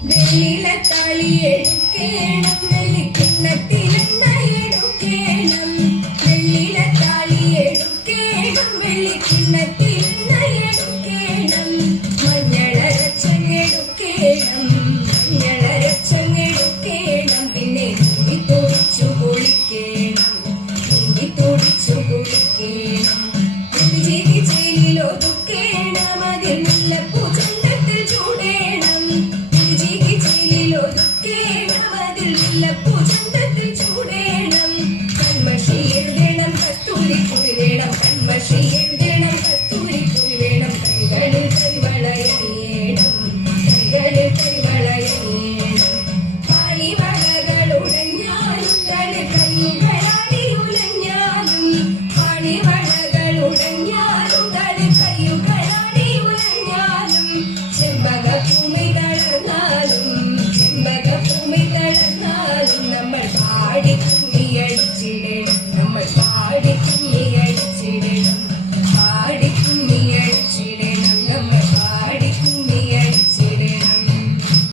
വെള്ളിലത്താളി എടുക്കേണം വെള്ളിക്കിണ്ണത്തിലെണ്ണ എടുക്കേണം വെള്ളിലത്താളി എടുക്കേണം വെള്ളിക്കിണ്ണത്തിലെണ്ണ എടുക്കേണം മഞ്ഞളരച്ചങ്ങെടുക്കേണം മഞ്ഞളരച്ചങ്ങെടുക്കേണം പിന്നെ തുമ്പി തൊടിച്ചു കുളിക്കേണം തുമ്പി തൊടിച്ചു കുളിക്കേണം ചേലിലൊതുക്കേണം അതിൽ മുല്ലപ്പൂ ചന്തത്തിൽ ചൂടേണം ചേലിലൊതുക്കേണം അതിൽ മുല്ലപ്പൂ ചന്തത്തിൽ ചൂടേണം കൺമഷി എഴുതണം കസ്തൂരി കുഴി വേണം കൺമഷി എഴുതണം കസ്തൂരി കുഴി വേണം കൈകളിൽ കൈവളയേണം കൈകളിൽ കൈവളയേണം കാളിവളകൾ ഉടഞ്ഞാലും കൈകളാടി ഉലഞ്ഞാലും കാളിവളകൾ ഉടഞ്ഞാലും കൈകളാടി ഉലഞ്ഞാലും ചെമ്പകഭൂമി തളർന്നാലും ചെമ്പകഭൂമി തളർന്നാലും നമ്മൾ പാടി